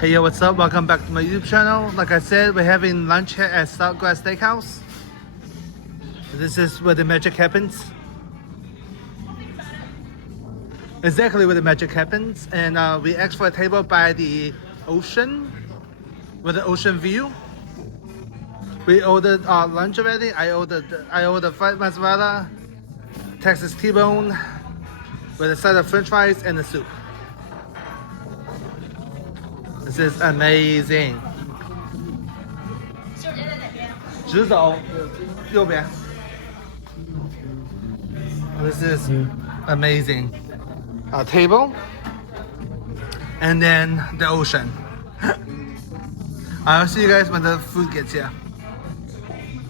Hey yo, what's up? Welcome back to my YouTube channel. Like I said, we're having lunch here at Saltgrass Steakhouse. This is where the magic happens. Exactly where the magic happens. And we asked for a table by the ocean, with the ocean view. We ordered lunch already. I ordered fried mozzarella, Texas T-bone, with a side of French fries and a soup. This is amazing. 直走，右边。This is amazing. A table, and then the ocean. I'll see you guys when the food gets here.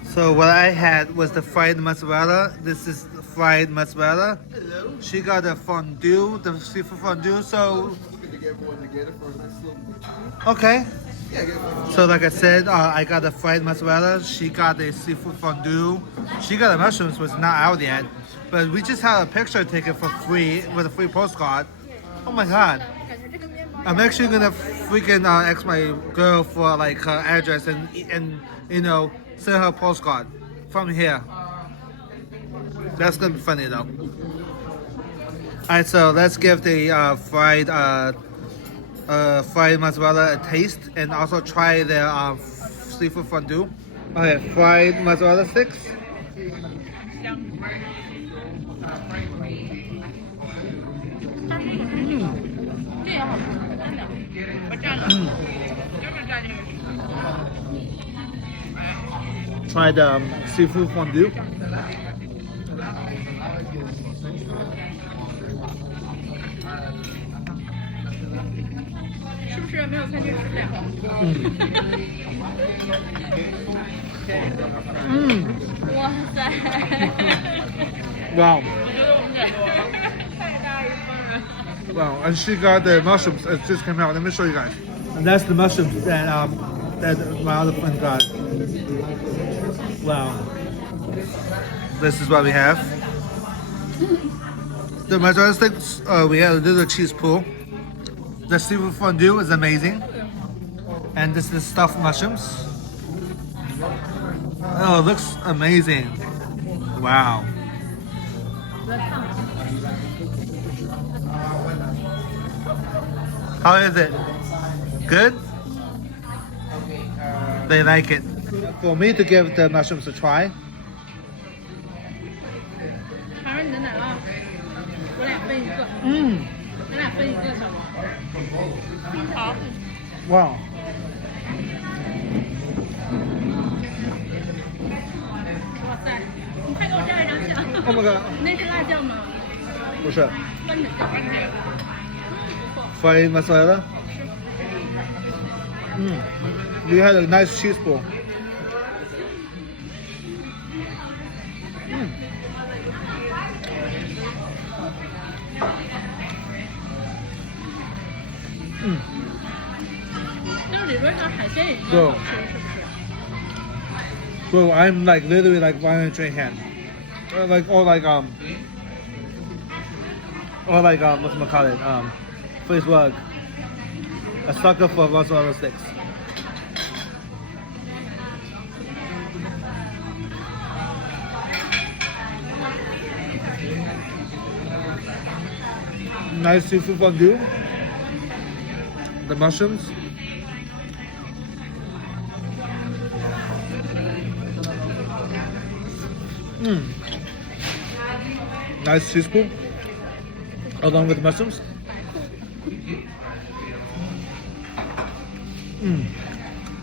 So what I had was the fried mozzarella. This is the fried mozzarella. Hello. She got the fondue, the seafood fondue. So okay. So like I said, I got the fried mozzarella. She got the seafood fondue. She got the mushrooms, was not out yet. But we just had a picture taken for free with a free postcard. Oh my god. I'm actually gonna freaking ask my girl for like her address and you know, send her a postcard from here. That's gonna be funny though. Alright, so let's give the fried mozzarella a taste and also try the seafood fondue. Okay, fried mozzarella sticks. Try the seafood fondue. Wow. Wow, and she got the mushrooms. It just came out. Let me show you guys. And that's the mushrooms that my other friend got. Wow. This is what we have. The mozzarella sticks. We had a little cheese pool. The seafood fondue is amazing. And this is stuffed mushrooms. Oh, it looks amazing. Wow. How is it? Good? They like it. For me to give the mushrooms a try. Wow. Oh my god. 那是辣酱吗？不是。番茄。Fried mozzarella. You had a nice cheese ball. Bro, I'm like literally like one train hand. Or like whatchamacallit, Facebook. A sucker for mozzarella sticks. Nice seafood fondue. The mushrooms. Nice cheese pool along with the mushrooms.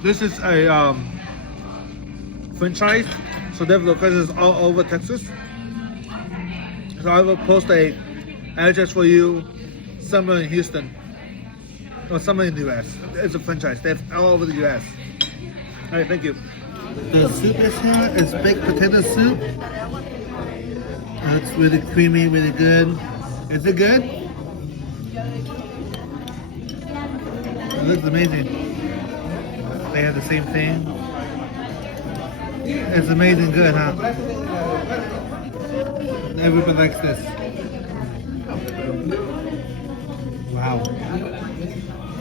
This is a French fries, so they have locations all over Texas. So I will post a address for you somewhere in Houston or somewhere in the US. It's a French fries. They have all over the US. All right, thank you. The soup is here. It's baked potato soup. It's really creamy, really good. Is it good? It looks amazing. They have the same thing. It's amazing good, huh? Everybody likes this. Wow.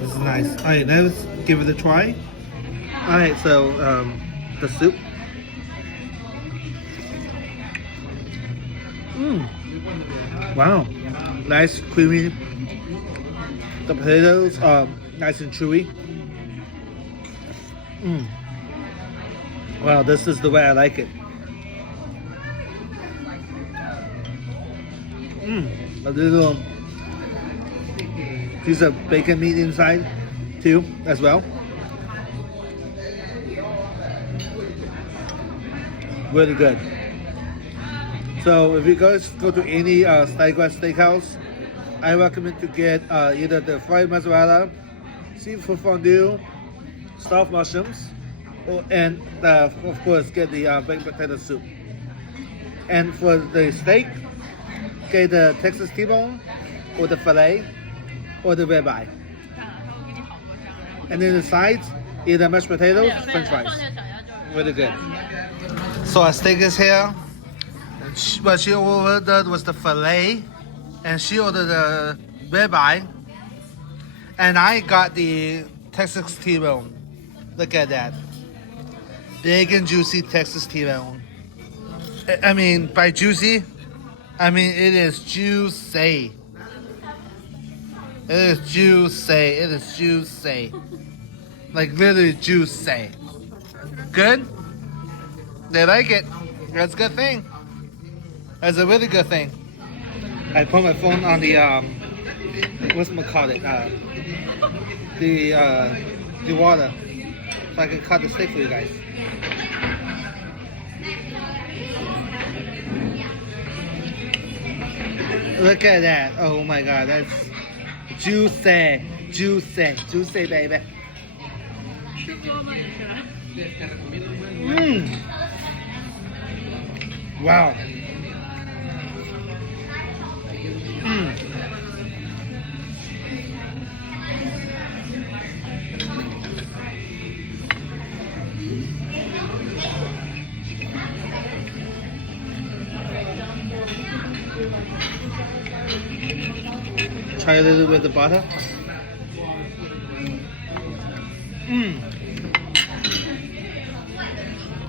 This This is nice. All right, let's give it a try. All right, so the soup. Wow, nice creamy. The potatoes are nice and chewy. Wow, this is the way I like it. A little piece of bacon meat inside too, as well. Really good. So if you guys go to any Saltgrass steakhouse, I recommend to get either the fried mozzarella, seafood fondue, stuffed mushrooms, and of course get the baked potato soup. And for the steak, get the Texas T-bone, or the fillet, or the ribeye. And then the sides, either mashed potatoes, French fries. Really good. So our steak is here. What she ordered was the fillet, and she ordered the ribeye, and I got the Texas T-bone. Look at that, big and juicy Texas T-bone. I mean, by juicy, I mean it is juicy. It is juicy. It is juicy. Like literally juicy. Good? They like it. That's a good thing. That's a really good thing. I put my phone on the whatchamacallit, the water, so I can cut the steak for you guys. Look at that! Oh my God, that's juicy, juicy, juicy, baby. Wow. Try a little with the butter.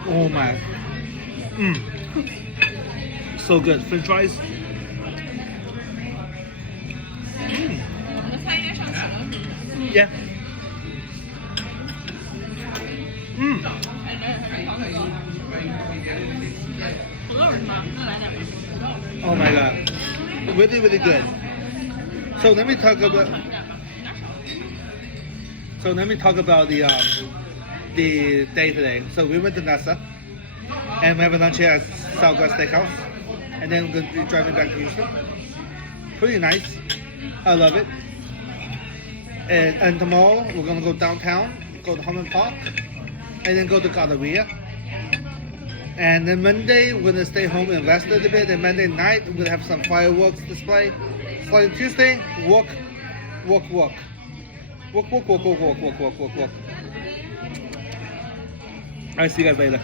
Oh my. So good. French fries. Yeah. Oh my God. Really, really good. So let me talk about the day today. So we went to NASA, and we have a lunch here at Saltgrass Steakhouse, and then we're going to be driving back to Houston. Pretty nice. I love it. And tomorrow we're going to go downtown, go to Humboldt Park, and then go to Galleria. And then Monday we're going to stay home and rest a little bit. And Monday night we're going to have some fireworks display. So Tuesday, walk. I'll see you guys later.